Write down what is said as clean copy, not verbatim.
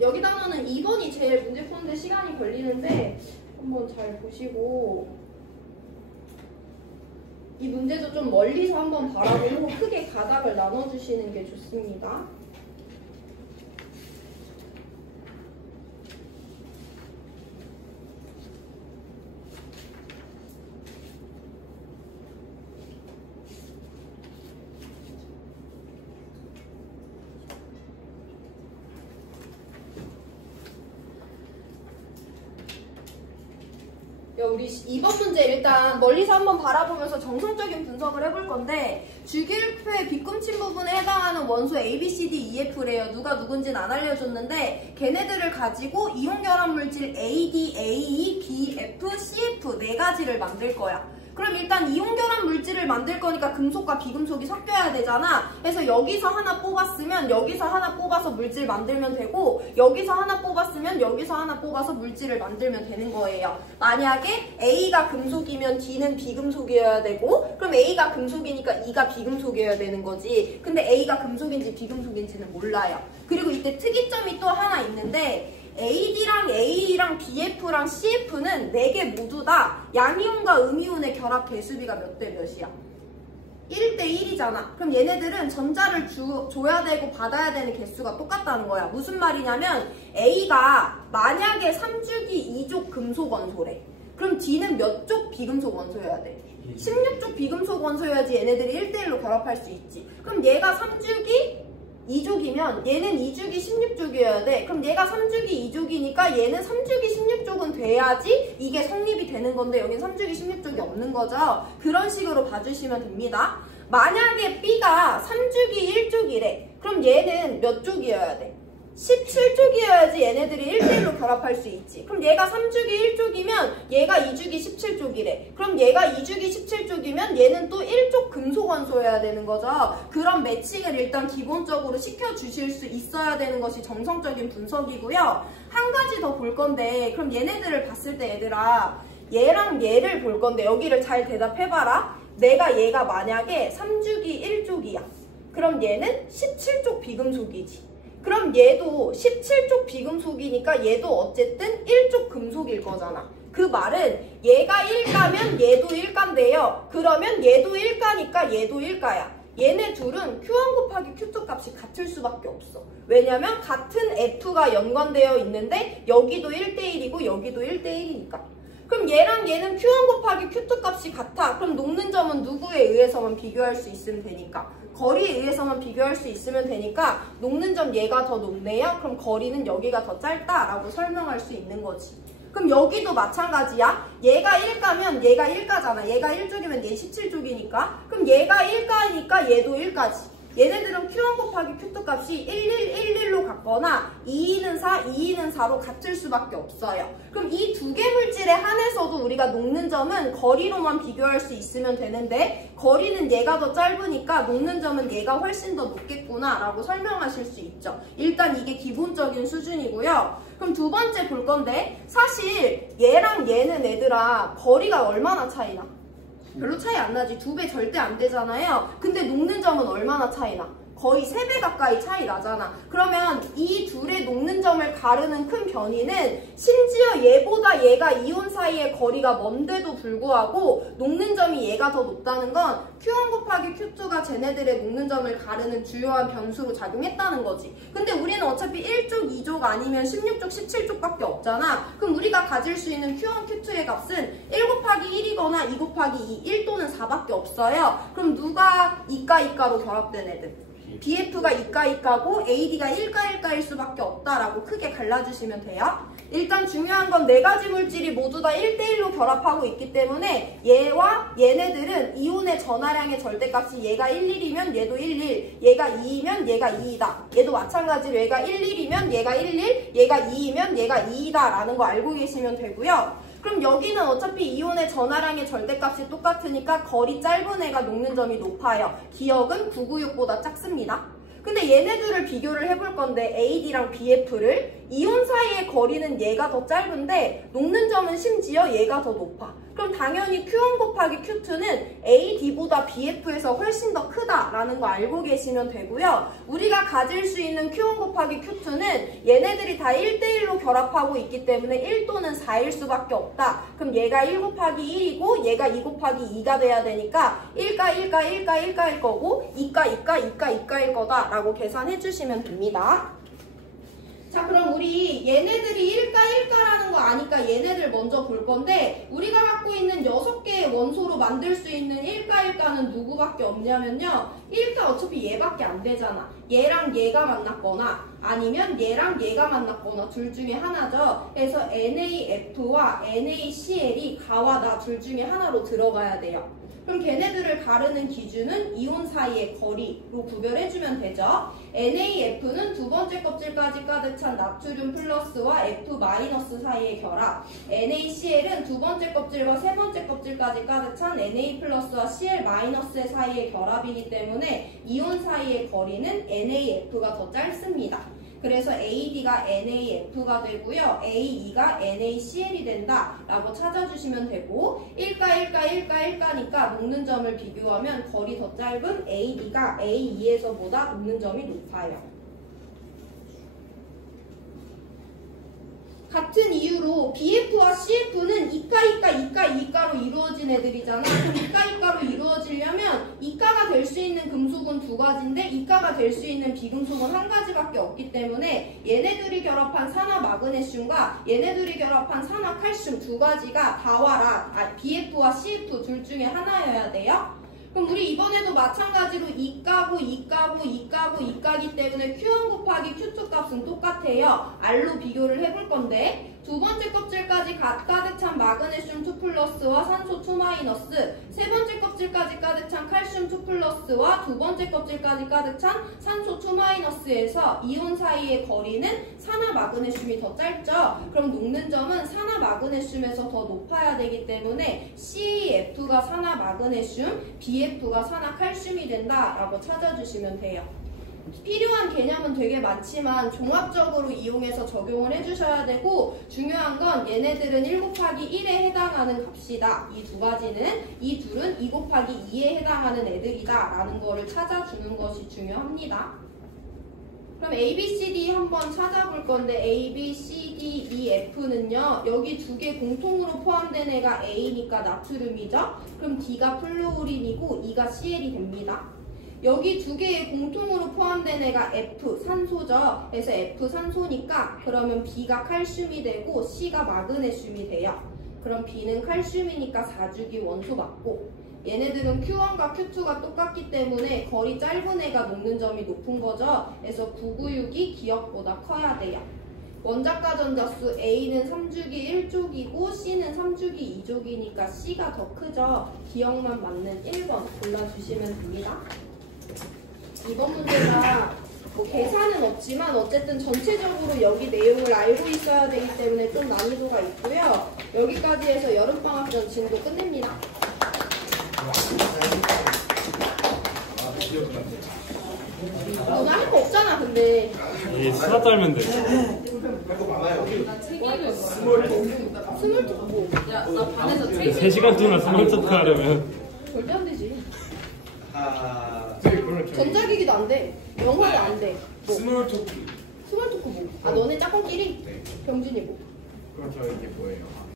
여기 단어는 2번이 제일 문제 푸는데 시간이 걸리는데 한번 잘 보시고 이 문제도 좀 멀리서 한번 바라보고 크게 가닥을 나눠주시는 게 좋습니다. 우리 2번 문제 일단 멀리서 한번 바라보면서 정성적인 분석을 해볼 건데 주기율표의 비꿈친 부분에 해당하는 원소 A, B, C, D, E, F래요. 누가 누군지는 안 알려줬는데 걔네들을 가지고 이온결합물질 A, D, A, B, F, CF 4가지를 만들 거야. 그럼 일단 이온결합 물질을 만들 거니까 금속과 비금속이 섞여야 되잖아. 그래서 여기서 하나 뽑았으면 여기서 하나 뽑아서 물질 만들면 되고 여기서 하나 뽑았으면 여기서 하나 뽑아서 물질을 만들면 되는 거예요. 만약에 A가 금속이면 D는 비금속이어야 되고 그럼 A가 금속이니까 E가 비금속이어야 되는 거지. 근데 A가 금속인지 비금속인지는 몰라요. 그리고 이때 특이점이 또 하나 있는데 AD랑 A랑 BF랑 CF는 4개 모두 다 양이온과 음이온의 결합 개수비가 몇 대 몇이야? 1대 1이잖아. 그럼 얘네들은 전자를 줘야 되고 받아야 되는 개수가 똑같다는 거야. 무슨 말이냐면 A가 만약에 3주기 2족 금속 원소래. 그럼 D는 몇 족 비금속 원소여야 돼? 16족 비금속 원소여야지 얘네들이 1대 1로 결합할 수 있지. 그럼 얘가 3주기 2족이면 얘는 2주기 16족이어야 돼. 그럼 얘가 3주기 2족이니까 얘는 3주기 16족은 돼야지 이게 성립이 되는 건데 여긴 3주기 16족이 없는 거죠. 그런 식으로 봐주시면 됩니다. 만약에 B가 3주기 1족이래. 그럼 얘는 몇 족이어야 돼? 17족이어야지 얘네들이 1대1로 결합할 수 있지. 그럼 얘가 3주기 1족이면 얘가 2주기 17족이래. 그럼 얘가 2주기 17족이면 얘는 또 1족 금속 원소여야 되는 거죠. 그런 매칭을 일단 기본적으로 시켜주실 수 있어야 되는 것이 정성적인 분석이고요. 한 가지 더 볼 건데 그럼 얘네들을 봤을 때 얘들아 얘랑 얘를 볼 건데 여기를 잘 대답해봐라. 얘가 만약에 3주기 1족이야. 그럼 얘는 17족 비금속이지. 그럼 얘도 17족 비금속이니까 얘도 어쨌든 1족 금속일 거잖아. 그 말은 얘가 1가면 얘도 1가인데요. 그러면 얘도 1가니까 얘도 1가야. 얘네 둘은 Q1 곱하기 Q2 값이 같을 수밖에 없어. 왜냐면 같은 F가 연관되어 있는데 여기도 1대1이고 여기도 1대1이니까. 그럼 얘랑 얘는 Q1 곱하기 Q2 값이 같아. 그럼 녹는 점은 누구에 의해서만 비교할 수 있으면 되니까? 거리에 의해서만 비교할 수 있으면 되니까 녹는 점 얘가 더 높네요. 그럼 거리는 여기가 더 짧다라고 설명할 수 있는 거지. 그럼 여기도 마찬가지야. 얘가 1가면 얘가 1가잖아. 얘가 1족이면 얘 17족이니까. 그럼 얘가 1가니까 얘도 1가지. 얘네들은 Q1 곱하기 Q2 값이 1111로 같거나 2는 4, 2는 4로 같을 수밖에 없어요. 그럼 이 두 개 물질에 한해서도 우리가 녹는 점은 거리로만 비교할 수 있으면 되는데 거리는 얘가 더 짧으니까 녹는 점은 얘가 훨씬 더 높겠구나 라고 설명하실 수 있죠. 일단 이게 기본적인 수준이고요. 그럼 두 번째 볼 건데 사실 얘랑 얘는 얘들아 거리가 얼마나 차이나? 별로 차이 안 나지. 2배 절대 안 되잖아요. 근데 녹는 점은 얼마나 차이 나? 거의 3배 가까이 차이 나잖아. 그러면 이 둘의 녹는 점을 가르는 큰 변이는 심지어 얘보다 얘가 이온 사이의 거리가 먼데도 불구하고 녹는 점이 얘가 더 높다는 건 Q1 곱하기 Q2가 쟤네들의 녹는 점을 가르는 주요한 변수로 작용했다는 거지. 근데 우리는 어차피 1족, 2족 아니면 16족, 17족밖에 없잖아. 그럼 우리가 가질 수 있는 Q1, Q2의 값은 1 곱하기 1이거나 2 곱하기 2, 1 또는 4밖에 없어요. 그럼 누가 이가 이가로 결합된 애들? BF가 이가 이가고 AD가 1가 1가일 수밖에 없다라고 크게 갈라주시면 돼요. 일단 중요한 건 4가지 물질이 모두 다 1대1로 결합하고 있기 때문에 얘와 얘네들은 이온의 전하량의 절대값이 얘가 11이면 얘도 11, 얘가 2이면 얘가 2이다. 얘도 마찬가지로 얘가 11이면 얘가 11, 얘가 2이면 얘가 2이다 라는 거 알고 계시면 되고요. 그럼 여기는 어차피 이온의 전하량의 절대값이 똑같으니까 거리 짧은 애가 녹는 점이 높아요. 기억은 996보다 작습니다. 근데 얘네들을 비교를 해볼 건데 AD랑 BF를 이온 사이의 거리는 얘가 더 짧은데 녹는 점은 심지어 얘가 더 높아. 그럼 당연히 Q1 곱하기 Q2는 AD보다 BF에서 훨씬 더 크다라는 거 알고 계시면 되고요. 우리가 가질 수 있는 Q1 곱하기 Q2는 얘네들이 다 1대1로 결합하고 있기 때문에 1 또는 4일 수밖에 없다. 그럼 얘가 1 곱하기 1이고 얘가 2 곱하기 2가 돼야 되니까 1가 1가 1가 1가일 거고 2가 2가 2가 2가일 거다라고 계산해 주시면 됩니다. 자, 그럼 우리 얘네들이 1가 1가라는 거 아니까 얘네들 먼저 볼 건데 우리가 갖고 있는 6개의 원소로 만들 수 있는 1가 1가는 누구밖에 없냐면요. 1가 어차피 얘밖에 안 되잖아. 얘랑 얘가 만났거나 아니면 얘랑 얘가 만났거나 둘 중에 하나죠. 그래서 NaF와 NaCl이 가와 나 둘 중에 하나로 들어가야 돼요. 그럼 걔네들을 가르는 기준은 이온 사이의 거리로 구별해주면 되죠. NaF는 두 번째 껍질까지 가득 찬 나트륨 플러스와 F 마이너스 사이의 결합. NaCl은 두 번째 껍질과 세 번째 껍질까지 가득 찬 Na 플러스와 Cl 마이너스 사이의 결합이기 때문에 이온 사이의 거리는 NaF가 더 짧습니다. 그래서 AD가 NaF가 되고요. AE가 NaCl이 된다라고 찾아주시면 되고 1가 1가 1가 1가니까 녹는 점을 비교하면 거리 더 짧은 AD가 AE에서보다 녹는 점이 높아요. 같은 이유로 BF와 CF는 이가, 이가, 이가, 이가로 이루어진 애들이잖아. 그럼 이가, 이가로 이루어지려면 이가가 될 수 있는 금속은 두 가지인데 이가가 될 수 있는 비금속은 한 가지밖에 없기 때문에 얘네들이 결합한 산화 마그네슘과 얘네들이 결합한 산화 칼슘 두 가지가 다와라, BF와 CF 둘 중에 하나여야 돼요. 그럼 우리 이번에도 마찬가지로 2가고 2가고 2가고 2가기 때문에 Q1 곱하기 Q2 값은 똑같아요. R로 비교를 해볼 건데 두 번째 껍질까지 가득 찬 마그네슘 2 플러스와 산소 2 마이너스, 세 번째 껍질까지 가득 찬 칼슘 2 플러스와 두 번째 껍질까지 가득 찬 산소 2 마이너스에서 이온 사이의 거리는 산화 마그네슘이 더 짧죠. 그럼 녹는 점은 산화 마그네슘에서 더 높아야 되기 때문에 CAF가 산화 마그네슘, BF가 산화 칼슘이 된다라고 찾아주시면 돼요. 필요한 개념은 되게 많지만 종합적으로 이용해서 적용을 해주셔야 되고 중요한 건 얘네들은 1 곱하기 1에 해당하는 값이다. 이 두 가지는 이 둘은 2 곱하기 2에 해당하는 애들이다 라는 거를 찾아주는 것이 중요합니다. 그럼 A, B, C, D 한번 찾아볼 건데 A, B, C, D, E, F는요. 여기 두 개 공통으로 포함된 애가 A니까 나트륨이죠. 그럼 D가 플루오린이고 E가 CL이 됩니다. 여기 두 개의 공통으로 포함된 애가 F, 산소죠. 그래서 F 산소니까 그러면 B가 칼슘이 되고 C가 마그네슘이 돼요. 그럼 B는 칼슘이니까 4주기 원소 맞고 얘네들은 Q1과 Q2가 똑같기 때문에 거리 짧은 애가 녹는 점이 높은 거죠. 그래서 996이 기억보다 커야 돼요. 원자가 전자수 A는 3주기 1족이고 C는 3주기 2족이니까 C가 더 크죠. 기억만 맞는 1번 골라주시면 됩니다. 이번 문제가 뭐 계산은 없지만 어쨌든 전체적으로 여기 내용을 알고 있어야 되기 때문에 좀 난이도가 있고요. 여기까지 해서 여름방학 전 진도 끝냅니다. 너는 할 거 없잖아 근데. 이 수다 떨면 돼. 할 거 많아요. 스몰톡 뭐? 야, 나 반에서 책 3시간 동안 스몰 토크 하려면 절대 안 되지. 선생님 그러면 전자기기도 안 돼. 영화도 안 돼. 뭐? 스몰 토크. 스몰토크 뭐? 아 너네 짝꿍끼리? 네. 병준이 뭐? 그럼 저 이게 뭐예요?